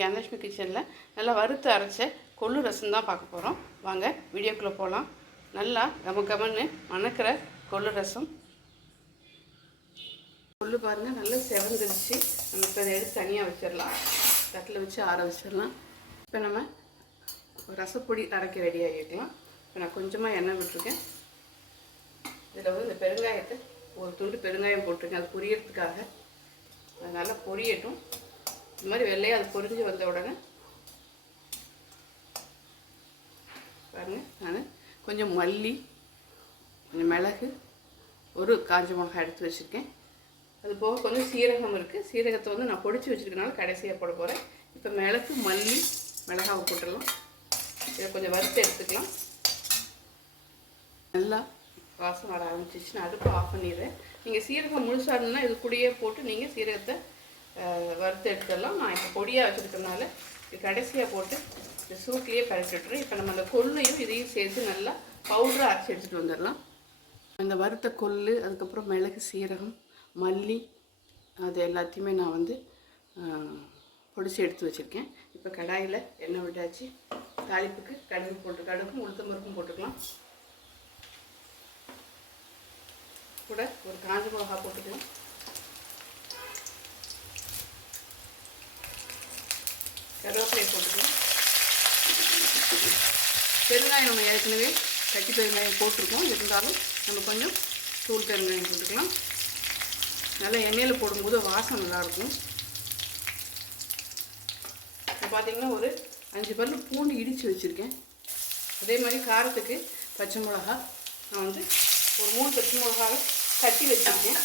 தனலட்சுமி கிச்சனில் நல்லா வறுத்து அரைச்ச கொள்ளு ரசம் தான் பார்க்க போகிறோம். வாங்க வீடியோக்குள்ளே போகலாம். நல்லா கமன்னு மணக்கிற கொள்ளு ரசம். கொள்ளு பாருங்கள் நல்லா செவந்துருச்சு. நம்ம இப்போ அதை எடுத்து தனியாக வச்சிடலாம். தட்டில் வச்சு ஆற வச்சிடலாம். இப்போ நம்ம ரசப்பொடி அரைக்க ரெடி ஆகிக்கலாம். இப்போ நான் கொஞ்சமாக எண்ணெய் விட்டுருக்கேன். இதில் வந்து இந்த பெருங்காயத்தை ஒரு துண்டு பெருங்காயம் போட்டிருக்கேன். அது பொரியறதுக்காக. அது நல்லா பொரியட்டும். இந்த மாதிரி வெள்ளையாக அது பொரிஞ்சு வந்த உடனே பாருங்கள், நான் கொஞ்சம் மல்லி, கொஞ்சம் மிளகு, ஒரு காஞ்ச மிளகாய் எடுத்து வச்சுருக்கேன். அது போக கொஞ்சம் சீரகம் இருக்குது. சீரகத்தை வந்து நான் பொடிச்சு வச்சுருக்கனால கடைசியாக போட போகிறேன். இப்போ மிளகு, மல்லி, மிளகாவை போட்டுடலாம். இதை கொஞ்சம் வறுத்து எடுத்துக்கலாம். நல்லா வாசம் வர ஆரம்பிச்சிச்சு. நான் அடுப்பு ஆஃப் பண்ணிடுறேன். நீங்கள் சீரகம் முழுசாருன்னா இது கூடயே போட்டு நீங்கள் சீரகத்தை வறுத்து எடுத்துடலாம். நான் இப்போ பொடியாக வச்சுருக்கனால இது கடைசியாக போட்டு இந்த சூட்லேயே கரைச்சி விட்டுறேன். இப்போ நம்ம அந்த கொள்ளையும் இதையும் சேர்த்து நல்லா பவுடராக அரைச்சி எடுத்துகிட்டு வந்துடலாம். அந்த வறுத்த கொள்ளு, அதுக்கப்புறம் மிளகு, சீரகம், மல்லி, அது எல்லாத்தையுமே நான் வந்து பொடிச்சு எடுத்து வச்சுருக்கேன். இப்போ கடாயில் எண்ணெய் விட்டாச்சு. தாளிப்புக்கு கடுகும் உளுத்தம் பருப்பும் போட்டுக்கலாம். கூட ஒரு காஞ்ச மிளகா போட்டுக்கலாம். கருவேப்பிலையை போட்டுக்கலாம். பெருங்காயம் நம்ம ஏற்கனவே கட்டி பெருங்காயம் போட்டிருக்கோம். இருந்தாலும் நம்ம கொஞ்சம் தூள் பெருங்காயம் போட்டுக்கலாம். நல்லா எண்ணெயில் போடும்போது வாசம் நல்லாயிருக்கும். இப்போ பார்த்திங்கன்னா ஒரு 5 பல்லு பூண்டு இடித்து வச்சுருக்கேன். அதே மாதிரி காரத்துக்கு பச்சை மிளகா நான் வந்து ஒரு 3 பச்சை மிளகாவை கட்டி வச்சுருக்கேன்.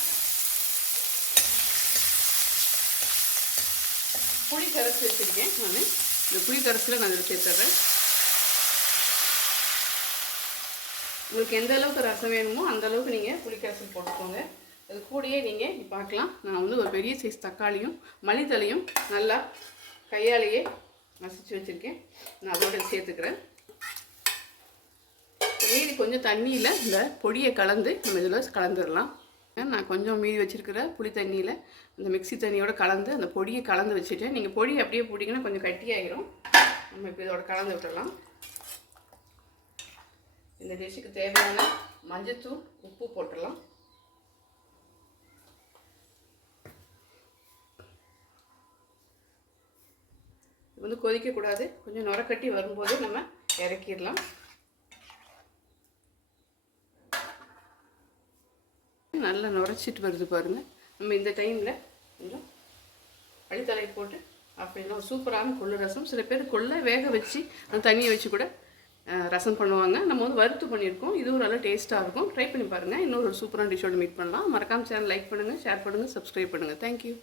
புளி கரைச்சி வச்சுருக்கேன். நான் இந்த புளி கரைச்சியில் நான் இதில் சேர்த்துட்றேன். உங்களுக்கு எந்த அளவுக்கு ரசம் வேணுமோ அந்த அளவுக்கு நீங்கள் புளி கரைசல் போட்டுக்கோங்க. அது கூடயே நீங்கள் பார்க்கலாம், நான் வந்து ஒரு பெரிய சைஸ் தக்காளியும் மல்லித்தலையும் நல்லா கையாலேயே மசிச்சு வச்சுருக்கேன். நான் அதோட சேர்த்துக்கிறேன். மீதி கொஞ்சம் தண்ணியில் இந்த பொடியை கலந்து நம்ம இதில் கலந்துடலாம். நான் கொஞ்சம் மீதி வச்சுருக்கிற புளி தண்ணியில் அந்த மிக்ஸி தண்ணியோட கலந்து அந்த பொடியை கலந்து வச்சுட்டேன். நீங்கள் பொடி அப்படியே போட்டிங்கன்னா கொஞ்சம் கட்டியாகிடும். நம்ம இப்போ இதோட கலந்து விட்டுடலாம். இந்த டிஷ்ஷுக்கு தேவையான மஞ்சத்தூள், உப்பு போட்டுடலாம். இது வந்து கொதிக்கக்கூடாது. கொஞ்சம் நுரக்கட்டி வரும்போது நம்ம இறக்கிடலாம். நல்லா நுரைச்சிட்டு வருது பாருங்கள். நம்ம இந்த டைமில் கொஞ்சம் அடித்தலை போட்டு அப்படின்னா ஒரு சூப்பரான கொள்ளு ரசம். சில பேர் கொள்ளை வேக வச்சு அந்த தண்ணியை வச்சு கூட ரசம் பண்ணுவாங்க. நம்ம வந்து வறுத்து பண்ணியிருக்கோம். இதுவும் நல்லா டேஸ்ட்டாக இருக்கும். ட்ரை பண்ணி பாருங்கள். இன்னொரு சூப்பரான டிஷ்ஷோடு மீட் பண்ணலாம். மறக்காமல் சேனல் லைக் பண்ணுங்கள், ஷேர் பண்ணுங்கள், சப்ஸ்கிரைப் பண்ணுங்கள். தேங்க்யூ.